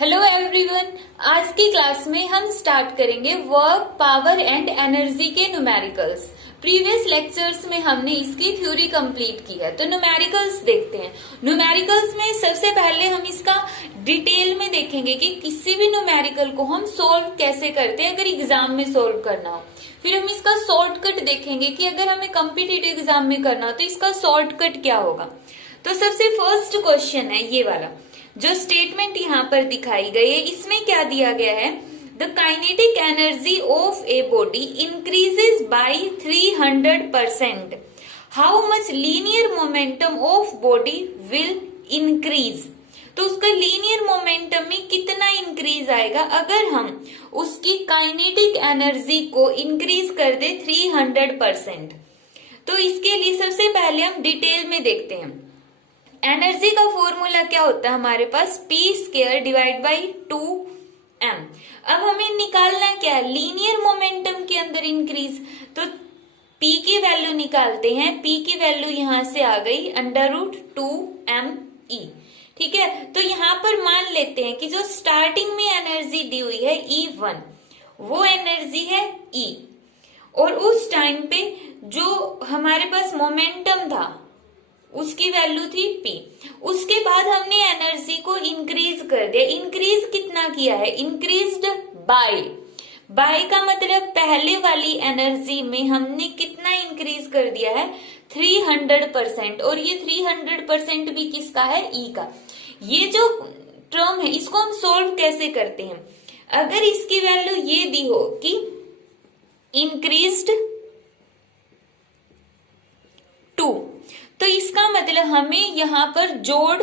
Hello everyone. आज की class में हम स्टार्ट करेंगे वर्क, पावर एंड एनर्जी के न्यूमेरिकल्स। प्रीवियस लेक्चर्स में हमने इसकी थ्योरी कंप्लीट की है, तो न्यूमेरिकल्स देखते हैं। न्यूमेरिकल्स में सबसे पहले हम इसका डिटेल में देखेंगे कि किसी भी न्यूमेरिकल को हम सोल्व कैसे करते हैं अगर एग्जाम में सोल्व करना हो। फिर हम इसका शॉर्टकट देखेंगे कि अगर हमें कॉम्पिटिटिव एग्जाम में करना हो तो इसका शॉर्टकट क्या होगा। तो सबसे फर्स्ट क्वेश्चन है ये वाला, जो स्टेटमेंट यहाँ पर दिखाई गई है, इसमें क्या दिया गया है, the kinetic energy of a body increases by 300%। How much linear momentum of body will increase. तो उसका लीनियर मोमेंटम में कितना इंक्रीज आएगा अगर हम उसकी काइनेटिक एनर्जी को इंक्रीज कर दे 300%। तो इसके लिए सबसे पहले हम डिटेल में देखते हैं। एनर्जी का फॉर्मूला क्या होता है हमारे पास, P square divide by 2m। अब हमें निकालना क्या है, लीनियर मोमेंटम के अंदर इंक्रीज। तो p की वैल्यू निकालते हैं। p की वैल्यू यहां से आ गई √2me। ठीक है, तो यहां पर मान लेते हैं कि जो स्टार्टिंग में एनर्जी दी हुई है E1, वो एनर्जी है E, और उस टाइम पे जो हमारे पास मोमेंटम था उसकी वैल्यू थी P। उसके बाद हमने एनर्जी को इंक्रीज कर दिया। इंक्रीज कितना किया है, इंक्रीज्ड बाय का मतलब पहले वाली एनर्जी में हमने कितना इंक्रीज कर दिया है, 300%। और ये 300% भी किसका है, E का। ये जो टर्म है इसको हम सोल्व कैसे करते हैं, अगर इसकी वैल्यू ये दी हो कि इंक्रीज्ड 2, तो इसका मतलब हमें यहाँ पर जोड़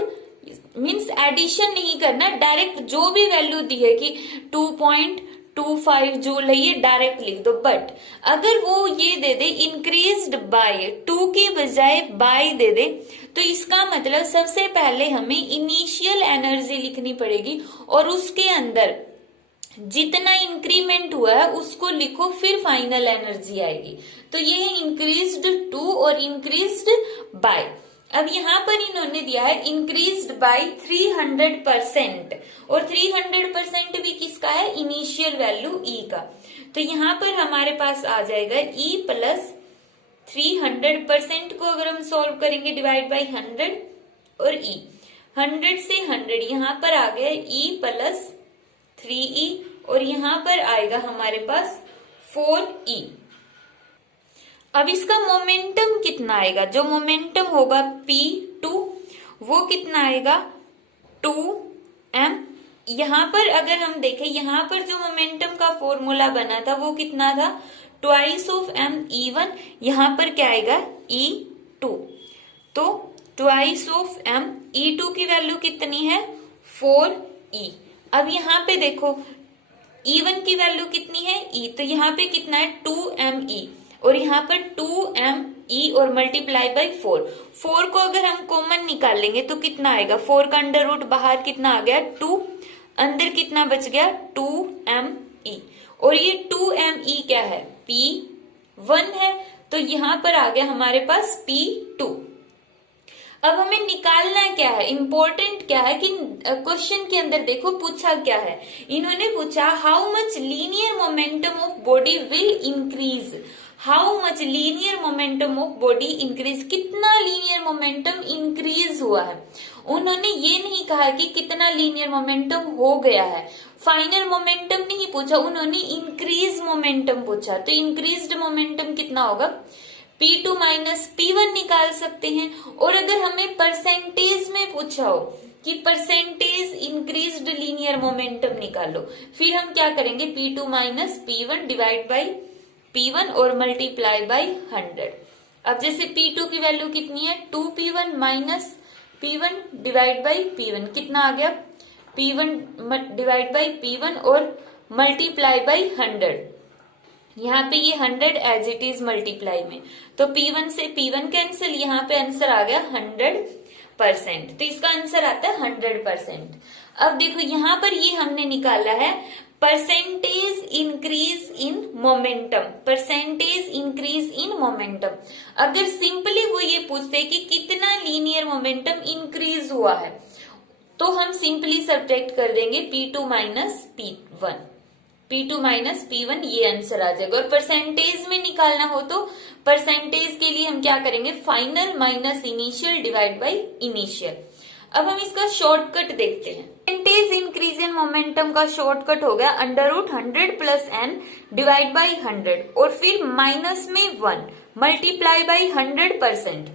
मीन्स एडिशन नहीं करना, डायरेक्ट जो भी वैल्यू दी है कि 2.25 जूल है ये डायरेक्ट लिख दो। बट अगर वो ये दे दे इंक्रीज्ड बाय 2 की बजाय बाय दे दे, तो इसका मतलब सबसे पहले हमें इनिशियल एनर्जी लिखनी पड़ेगी और उसके अंदर जितना इंक्रीमेंट हुआ है उसको लिखो, फिर फाइनल एनर्जी आएगी। तो ये है इंक्रीज्ड 2 और इंक्रीज्ड बाय। अब यहाँ पर इन्होंने दिया है इंक्रीज्ड बाय 300%, और 300% भी किसका है, इनिशियल वैल्यू E का। तो यहाँ पर हमारे पास आ जाएगा E प्लस 300% को अगर हम सॉल्व करेंगे डिवाइड बाय 100, और E 100 से 100 यहाँ पर आ गया E प्लस 3E, और यहाँ पर आएगा हमारे पास 4E। अब इसका मोमेंटम कितना आएगा, जो मोमेंटम होगा P2 वो कितना आएगा 2m। यहाँ पर अगर हम देखें, यहाँ पर जो मोमेंटम का फॉर्मूला बना था वो कितना था, ट्वाइस ऑफ m E1। यहाँ पर क्या आएगा E2, तो ट्वाइस ऑफ m E2 की वैल्यू कितनी है 4E। अब यहाँ पे देखो E1 की वैल्यू कितनी है E, तो यहाँ पे कितना है 2me, और यहाँ पर 2me और मल्टीप्लाई बाई 4 को अगर हम कॉमन निकाल लेंगे तो कितना आएगा, 4 का अंडर रूट बाहर कितना आ गया 2, अंदर कितना बच गया 2me, और ये 2me क्या है P1 है, तो यहाँ पर आ गया हमारे पास P2। अब हमें निकालना क्या है, इंपॉर्टेंट क्या है कि क्वेश्चन के अंदर देखो पूछा क्या है, इन्होंने पूछा how much linear momentum of body will increase. How much linear momentum of body increase, कितना लीनियर मोमेंटम इंक्रीज हुआ है। उन्होंने ये नहीं कहा कि कितना लीनियर मोमेंटम हो गया है, फाइनल मोमेंटम नहीं पूछा, उन्होंने इंक्रीज मोमेंटम पूछा। तो इंक्रीज्ड मोमेंटम कितना होगा, P2 माइनस P1 निकाल सकते हैं। और अगर हमें परसेंटेज में पूछा हो कि परसेंटेज इंक्रीज्ड लीनियर मोमेंटम निकालो, फिर हम क्या करेंगे, P2 minus P1 divide by P1 और मल्टीप्लाई बाई 100। अब जैसे P2 की वैल्यू कितनी है 2P1 minus P1 divide by P1, कितना आ गया P1 डिवाइड बाई P1 और मल्टीप्लाई बाई 100। यहाँ पे ये 100 एज इट इज मल्टीप्लाई में, तो P1 से P1 कैंसिल, यहाँ पे आंसर आ गया 100%। तो इसका आंसर आता है 100%। अब देखो यहाँ पर ये हमने निकाला है percentage increase in momentum, percentage increase in momentum. अगर सिंपली वो ये पूछते कि कितना लीनियर मोमेंटम इंक्रीज हुआ है, तो हम सिंपली सब्ट्रैक्ट कर देंगे P2 minus P1, P2 minus P1, ये आंसर आ जाएगा। और परसेंटेज में निकालना हो तो परसेंटेज के लिए हम क्या करेंगे, final minus initial divide by initial. अब हम इसका शॉर्टकट देखते हैं। परसेंटेज इंक्रीज इन मोमेंटम का शॉर्टकट हो गया √100 प्लस n डिवाइड बाई 100 और फिर माइनस में 1 मल्टीप्लाई बाई 100%।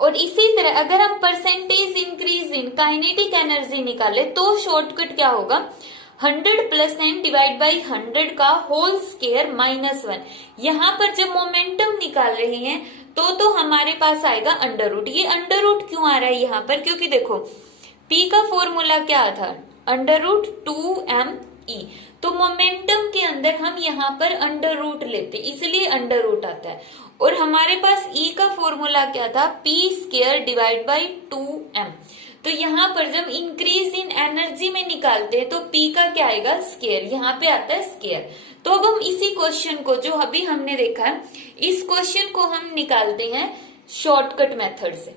और इसी तरह अगर हम percentage increase in kinetic energy निकाले तो शॉर्टकट क्या होगा, 100 प्लस n डिवाइड बाई 100 का होल स्क्वायर माइनस 1। यहाँ पर जब मोमेंटम निकाल रहे हैं तो हमारे पास आएगा √। ये √ क्यों आ रहा है यहाँ पर, क्योंकि देखो P का फॉर्मूला क्या था, √2mE। तो मोमेंटम के अंदर हम यहाँ पर √ लेते, इसलिए √ आता है। और हमारे पास E का फॉर्मूला क्या था, P² डिवाइड बाई 2m। तो यहाँ पर जब इंक्रीज इन एनर्जी में निकालते हैं तो P का क्या आएगा, स्क्वायर, यहाँ पे आता है स्क्वायर। तो अब हम इसी क्वेश्चन को जो अभी हमने देखा है, इस क्वेश्चन को हम निकालते हैं शॉर्टकट मेथड से।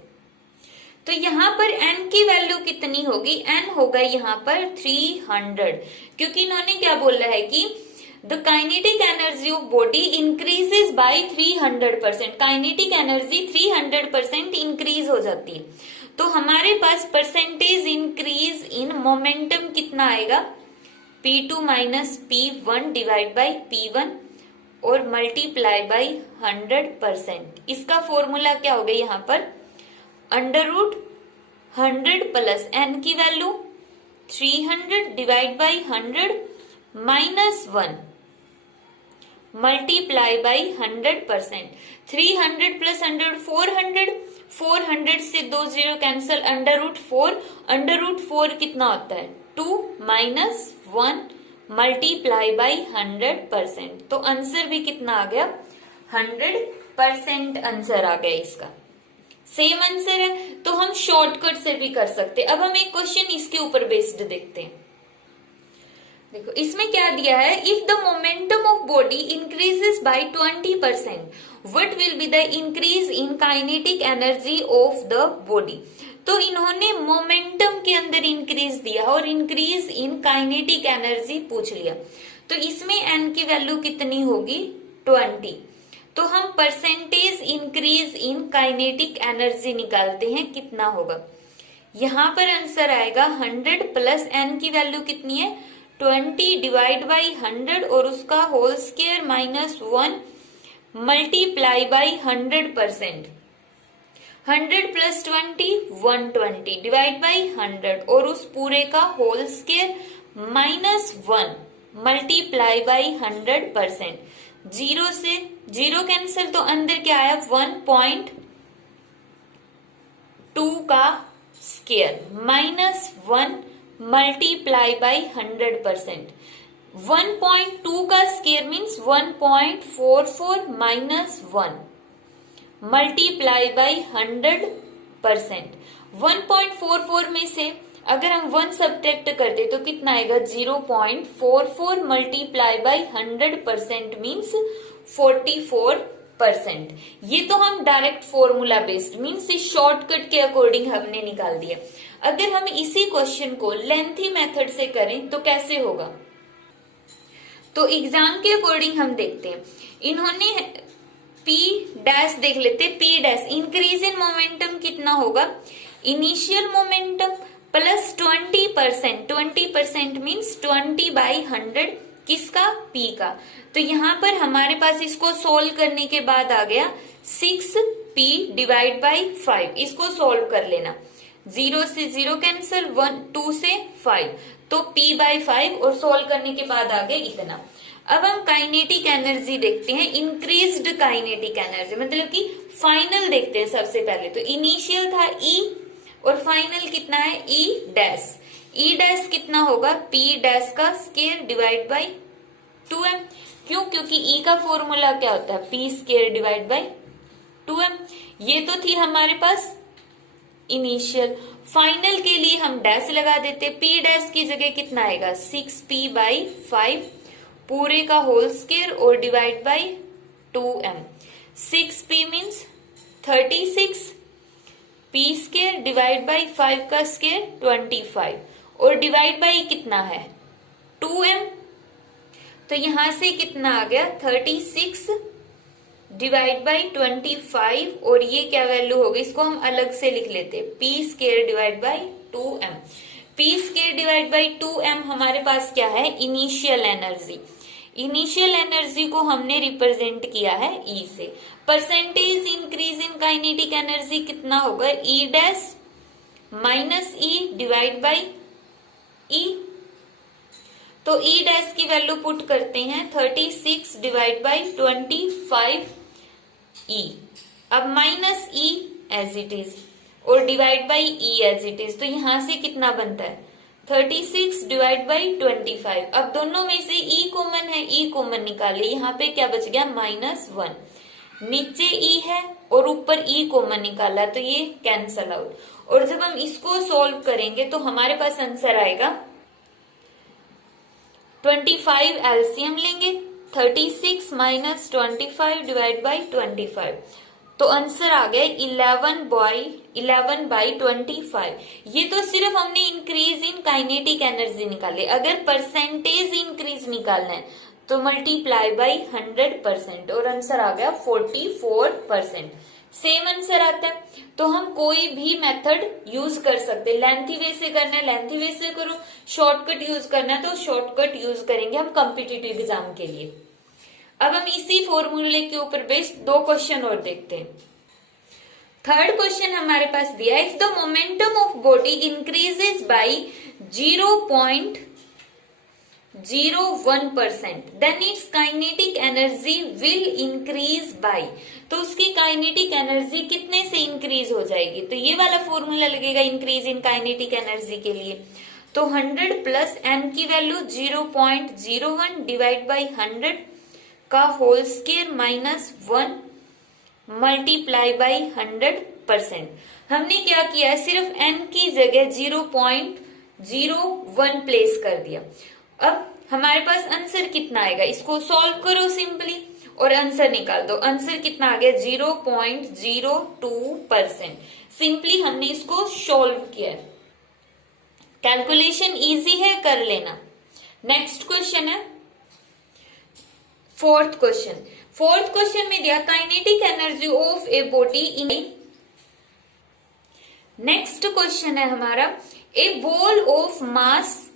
तो यहाँ पर n की वैल्यू कितनी होगी, n होगा यहाँ पर 300, क्योंकि इन्होंने क्या बोला है कि the kinetic energy of body increases by 300%। Kinetic energy 300% increase हो जाती है। तो हमारे पास परसेंटेज इंक्रीज इन मोमेंटम कितना आएगा, P2 minus P1 divide by P1 और मल्टीप्लाई बाई 100%। इसका फॉर्मूला क्या हो गया यहाँ पर, √100 प्लस n की value 300 divide by 100 minus 1 multiply by 100%। 300 plus 100 400, 400 से 2 0 कैंसल, √4 कितना होता है 2 माइनस 1 मल्टीप्लाई बाई 100%। तो आंसर भी कितना आ गया, 100% आंसर आ गया इसका। सेम आंसर है तो हम शॉर्टकट से भी कर सकते। अब हम एक क्वेश्चन इसके ऊपर बेस्ड देखते हैं। देखो इसमें क्या दिया है, if the momentum of body increases by 20% what will be the increase in kinetic energy of the body. तो इन्होंने मोमेंटम के अंदर इंक्रीज दिया और इंक्रीज इन काइनेटिक एनर्जी पूछ लिया। तो इसमें n की वैल्यू कितनी होगी, 20। तो हम percentage increase in kinetic energy निकालते हैं, कितना होगा, यहाँ पर आंसर आएगा 100 प्लस n की वैल्यू कितनी है 20 डिवाइड बाई 100 और उसका whole square minus 1 multiply by 100%। 100 plus 20 120 divide by 100 और उस पूरे का whole square minus 1 multiply by 100%। 0 से 0 कैंसिल, तो अंदर क्या आया 1.2 का स्क्वायर माइनस 1 मल्टीप्लाई बाई 100%। 1.2 का square means 1.44 minus 1 multiply by 100%। 1.44 में से अगर हम 1 सब्ट्रैक्ट करते तो कितना आएगा, 0.44 मल्टीप्लाई बाई 100% मीन्स 44%। ये तो हम डायरेक्ट फॉर्मूला बेस्ड मीन्स इस शॉर्टकट के अकॉर्डिंग हमने निकाल दिया। अगर हम इसी क्वेश्चन को लेंथी मेथड से करें तो कैसे होगा, तो एग्जाम के अकॉर्डिंग हम देखते हैं। इन्होंने P डैश देख लेते, P dash increase in momentum कितना होगा, initial momentum plus 20%। 20% means 20 by 100 किसका, P का। तो यहाँ पर हमारे पास इसको सोल्व करने के बाद आ गया 6P डिवाइड बाई 5। इसको सोल्व कर लेना, 0 से 0 कैंसिल, 1 2 से 5 तो P बाई 5 और सोल्व करने के बाद आ गया इतना। अब हम काइनेटिक एनर्जी देखते हैं, इंक्रीज्ड काइनेटिक एनर्जी मतलब कि फाइनल देखते हैं सबसे पहले। तो इनिशियल था E और फाइनल कितना है E डैश। E डैश कितना होगा, P डैश का स्क्वायर डिवाइड बाई 2m। क्यों, क्योंकि E का फॉर्मूला क्या होता है, P square divide by 2m। ये तो थी हमारे पास इनिशियल। फाइनल के लिए हम डैश लगा देते, P डैश की जगह कितना आएगा 6P बाई 5 पूरे का होल स्क्वायर और divide by 2m। 6P means 36 p square divide by 5 का स्क्वायर 25 और डिवाइड बाई कितना है 2m। तो यहां से कितना आ गया 36 डिवाइड बाई 25 और ये क्या वैल्यू होगी, इसको हम अलग से लिख लेते p square divide by 2m। p square divide by 2m हमारे पास क्या है इनिशियल एनर्जी। इनिशियल एनर्जी को हमने रिप्रेजेंट किया है E से। Percentage increase in kinetic energy कितना होगा E dash minus E divide by E। तो E डैश की वैल्यू पुट करते हैं 36 डिवाइड बाई 25 E। अब minus E as it is और divide by E as it is, तो यहां से कितना बनता है 36 डिवाइड बाई 25। अब दोनों में से E कॉमन है, E कॉमन निकाले, यहाँ पे क्या बच गया -1। नीचे E है और ऊपर E कॉमन निकाला तो ये कैंसल आउट। और जब हम इसको सॉल्व करेंगे तो हमारे पास आंसर आएगा 25 एलसीएम लेंगे 36 माइनस 25 डिवाइड बाई 25, तो आंसर आ गया 11 बाई 25। ये तो सिर्फ हमने इंक्रीज इन काइनेटिक एनर्जी निकाले, अगर परसेंटेज इंक्रीज निकालना है तो मल्टीप्लाई बाई 100% और आंसर आ गया 44%। सेम आंसर आता है, तो हम कोई भी मेथड यूज कर सकते। लेंथी वे से करना है लेंथी वे से करो, शॉर्टकट यूज करना है तो शॉर्टकट यूज करेंगे हम कॉम्पिटिटिव एग्जाम के लिए। अब हम इसी फॉर्मूले के ऊपर बेस्ड 2 क्वेश्चन और देखते हैं। थर्ड क्वेश्चन हमारे पास दिया है, if the momentum of body increases by 0.01% then its kinetic energy will increase by. तो उसकी काइनेटिक एनर्जी कितने से इंक्रीज हो जाएगी, तो ये वाला फॉर्मूला लगेगा इंक्रीज इन काइनेटिक एनर्जी के लिए। तो 100 प्लस n की वैल्यू 0.01 डिवाइड बाई 100 का होल स्क्वायर -1 मल्टीप्लाई बाई 100%। हमने क्या किया है, सिर्फ n की जगह 0.01 प्लेस कर दिया। अब हमारे पास आंसर कितना आएगा, इसको सॉल्व करो सिंपली और आंसर निकाल दो। आंसर कितना आ गया 0.02%। सिंपली हमने इसको सॉल्व किया। कैलकुलेशन इजी है, कर लेना। नेक्स्ट क्वेश्चन है फोर्थ क्वेश्चन में दिया kinetic energy of a body in. Next question है हमारा ए बॉल ऑफ मास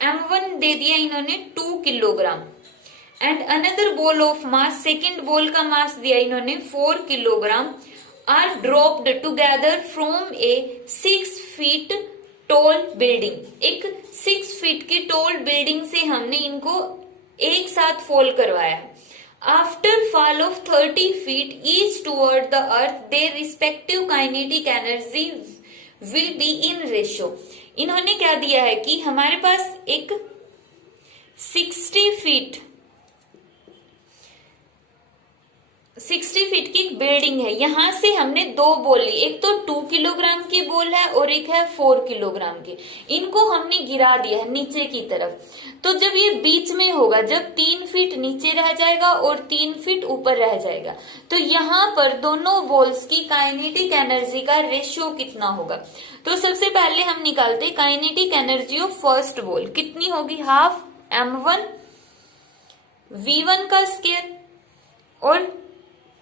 m1 दे दिया इन्होंने 2 kilogram and another ball of mass, second ball का मास दिया इन्होंने 4 kilogram, are dropped together from a 6 feet tall building. एक 6 फीट की tall building से हमने इनको एक साथ फॉल करवाया। After fall of 30 feet each toward the earth their respective kinetic energy will be in ratio. इन्होंने क्या दिया है कि हमारे पास एक 60 फीट की एक बिल्डिंग है, यहां से हमने 2 बॉल ली, एक तो 2 किलोग्राम की बॉल है और एक है 4 किलोग्राम की। इनको हमने गिरा दिया है नीचे की तरफ। तो जब ये बीच में होगा, जब 3 फीट नीचे रह जाएगा और 3 फीट ऊपर रह जाएगा, तो यहाँ पर दोनों बॉल्स की काइनेटिक एनर्जी का रेशियो कितना होगा। तो सबसे पहले हम निकालते kinetic energy of first ball कितनी होगी, हाफ m1 v1 का स्क्वायर, और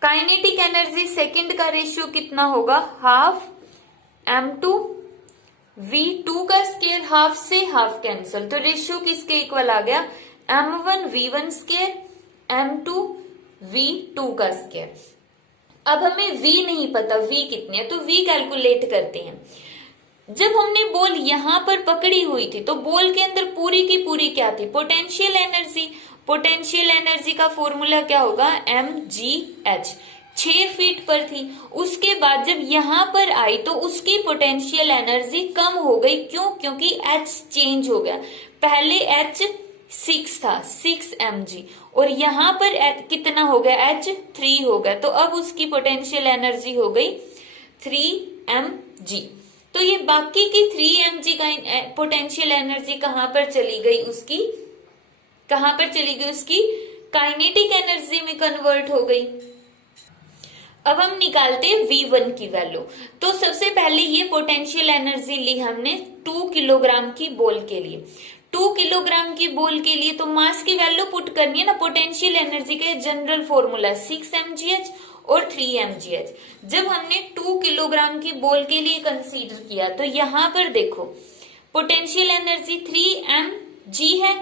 काइनेटिक एनर्जी सेकंड का रेशियो कितना होगा, हाफ m2 v2 का स्क्वायर, हाफ से हाफ कैंसल, तो रेशियो किसके इक्वल आ गया m1 v1 square m2 v2 का स्क्वायर। अब हमें v नहीं पता v कितनी है, तो v कैलकुलेट करते हैं। जब हमने बॉल यहां पर पकड़ी हुई थी तो बॉल के अंदर पूरी की पूरी क्या थी, पोटेंशियल एनर्जी। पोटेंशियल एनर्जी का फॉर्मूला क्या होगा mgh, 6 फीट पर थी। उसके बाद जब यहां पर आई तो उसकी पोटेंशियल एनर्जी कम हो गई, क्यों, क्योंकि h चेंज हो गया। पहले h 6 था 6 mg और यहां पर कितना हो गया h 3 हो गया, तो अब उसकी पोटेंशियल एनर्जी हो गई 3 mg। तो ये बाकी की 3 mg का पोटेंशियल एनर्जी कहां पर चली गई, उसकी काइनेटिक एनर्जी में कन्वर्ट हो गई। अब हम निकालते हैं V1 की वैल्यू। तो सबसे पहले ये पोटेंशियल एनर्जी ली हमने 2 किलोग्राम की बॉल के लिए। 2 किलोग्राम की बॉल के लिए तो मास की वैल्यू पुट करनी है ना। पोटेंशियल एनर्जी का जनरल फॉर्मूला 6 mgh और 3 mgh। जब हमने 2 किलोग्राम की बॉल के लिए कंसीडर किया तो यहां पर देखो पोटेंशियल एनर्जी 3 mg है,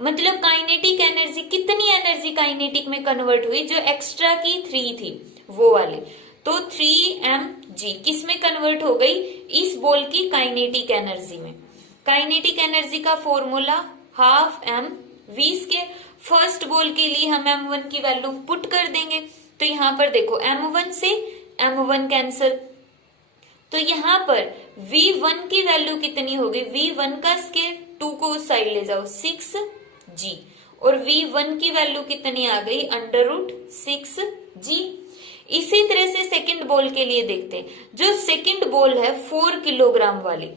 मतलब काइनेटिक एनर्जी, कितनी एनर्जी काइनेटिक में कन्वर्ट हुई, जो एक्स्ट्रा की 3 थी वो वाली, तो 3 mg किस में कन्वर्ट हो गई, इस बॉल की काइनेटिक एनर्जी में। काइनेटिक एनर्जी का formula half m v square. First ball के लिए हम m1 की वैल्यू पुट कर देंगे, तो यहां पर देखो m1 से m1 कैंसिल, तो यहां पर v1 की वैल्यू कितनी होगी, v1 का स्क्वायर, 2 को उस साइड ले जाओ 6g, और v1 की वैल्यू कितनी आ गई, √6g। इसी तरह से सेकंड बॉल के लिए देखते हैं। जो सेकंड बॉल है 4 किलोग्राम वाली,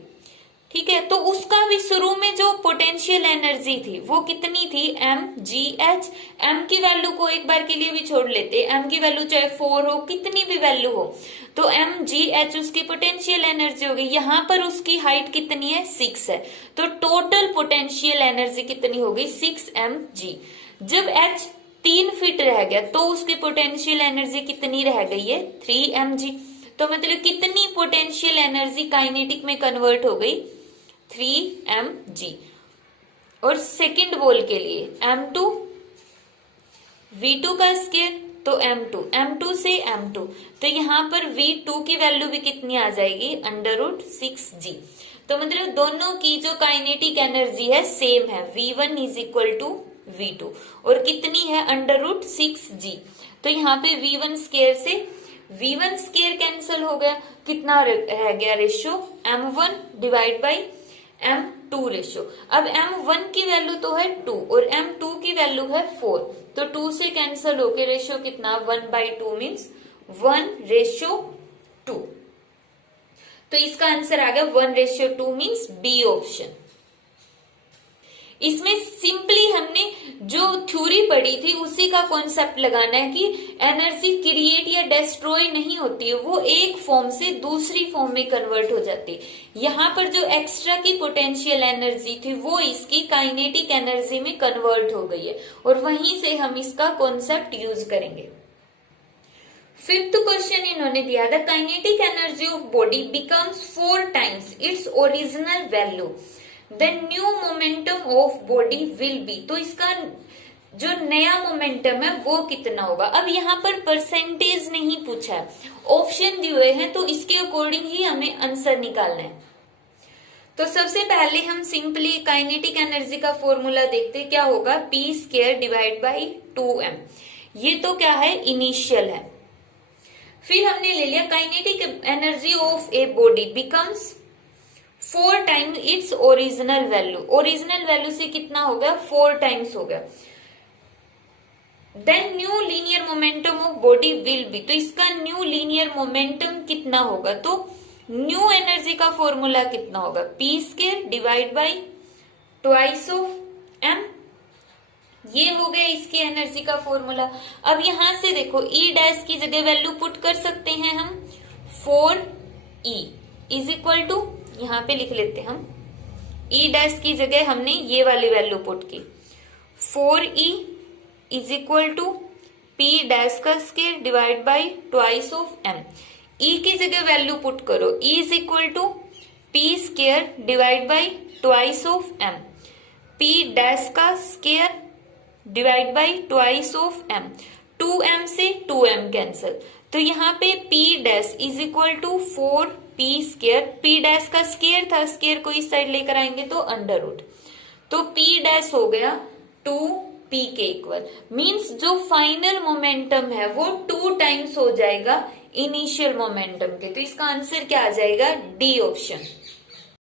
ठीक है, तो उसका भी शुरू में जो पोटेंशियल एनर्जी थी वो कितनी थी, mgh। m की वैल्यू को एक बार के लिए भी छोड़ लेते, m की वैल्यू चाहे 4 हो, कितनी भी वैल्यू हो, तो mgh उसकी पोटेंशियल एनर्जी होगी। यहां पर उसकी हाइट कितनी है, 6 है, तो टोटल पोटेंशियल एनर्जी कितनी होगी, 6 mg। जब h 3 फीट रह गया तो उसकी पोटेंशियल एनर्जी कितनी रह गई है, 3 mg। तो मतलब कितनी पोटेंशियल एनर्जी काइनेटिक में कन्वर्ट हो गई, 3 mg। और सेकंड बॉल के लिए m2, v2 का स्क्वायर, तो m2 से m2, तो यहां पर v2 की वैल्यू भी कितनी आ जाएगी, √6g। तो मतलब दोनों की जो काइनेटिक एनर्जी है सेम है, v1 = v2, और कितनी है, √6g। तो यहाँ पे v1 स्क्वायर से v1 स्क्वायर कैंसिल हो गया, कितना रह गया ratio, m1 divide by m2 ratio. अब m1 की वैल्यू तो है 2 और m2 की वैल्यू है 4, तो 2 से कैंसिल होके रेशियो कितना, 1/2 मीन्स 1:2। तो इसका आंसर आ गया 1:2 मीन्स बी ऑप्शन। इसमें सिंपली हमने जो थ्योरी पढ़ी थी उसी का कॉन्सेप्ट लगाना है कि एनर्जी क्रिएट या डिस्ट्रॉय नहीं होती है, वो एक फॉर्म से दूसरी फॉर्म में कन्वर्ट हो जाती है। यहाँ पर जो एक्स्ट्रा की पोटेंशियल एनर्जी थी वो इसकी काइनेटिक एनर्जी में कन्वर्ट हो गई है, और वहीं से हम इसका कॉन्सेप्ट यूज करेंगे। फिफ्थ क्वेश्चन इन्होंने दिया था, kinetic energy of body becomes 4 times its original value, then new momentum of body will be. तो इसका जो नया मोमेंटम है वो कितना होगा। अब यहाँ पर परसेंटेज नहीं पूछा है, ऑप्शन दिए हुए हैं, तो इसके अकॉर्डिंग ही हमें आंसर निकालना है। तो सबसे पहले हम सिंपली काइनेटिक एनर्जी का फॉर्मूला देखते हैं, क्या होगा, p² डिवाइड बाई 2m। ये तो क्या है, इनिशियल है। फिर हमने ले लिया kinetic energy of a body becomes 4 times its original value. Original value से कितना हो गया, 4 टाइम्स हो गया। Then new linear momentum of body will be, तो इसका न्यू लीनियर मोमेंटम कितना होगा, तो न्यू एनर्जी का फॉर्मूला कितना होगा, p² divide by 2 of m। ये हो गया इसकी एनर्जी का फॉर्मूला। अब यहां से देखो E' की जगह वैल्यू पुट कर सकते हैं हम, 4E = यहां पे लिख लेते हैं हम, E' की जगह हमने ये वाली वैल्यू पुट की, 4E = p' का square divide by 2 of m। E की जगह वैल्यू पुट करो, E = p² divide by 2 of m, p' का square divide by 2 of m, 2m से 2m कैंसिल, तो यहाँ पे p' = 4p², p' का स्क्वायर था, स्क्वायर को इस साइड लेकर आएंगे तो √, तो p' हो गया 2p के इक्वल, मींस जो फाइनल मोमेंटम है वो 2 टाइम्स हो जाएगा इनिशियल मोमेंटम के। तो इसका आंसर क्या आ जाएगा, डी ऑप्शन।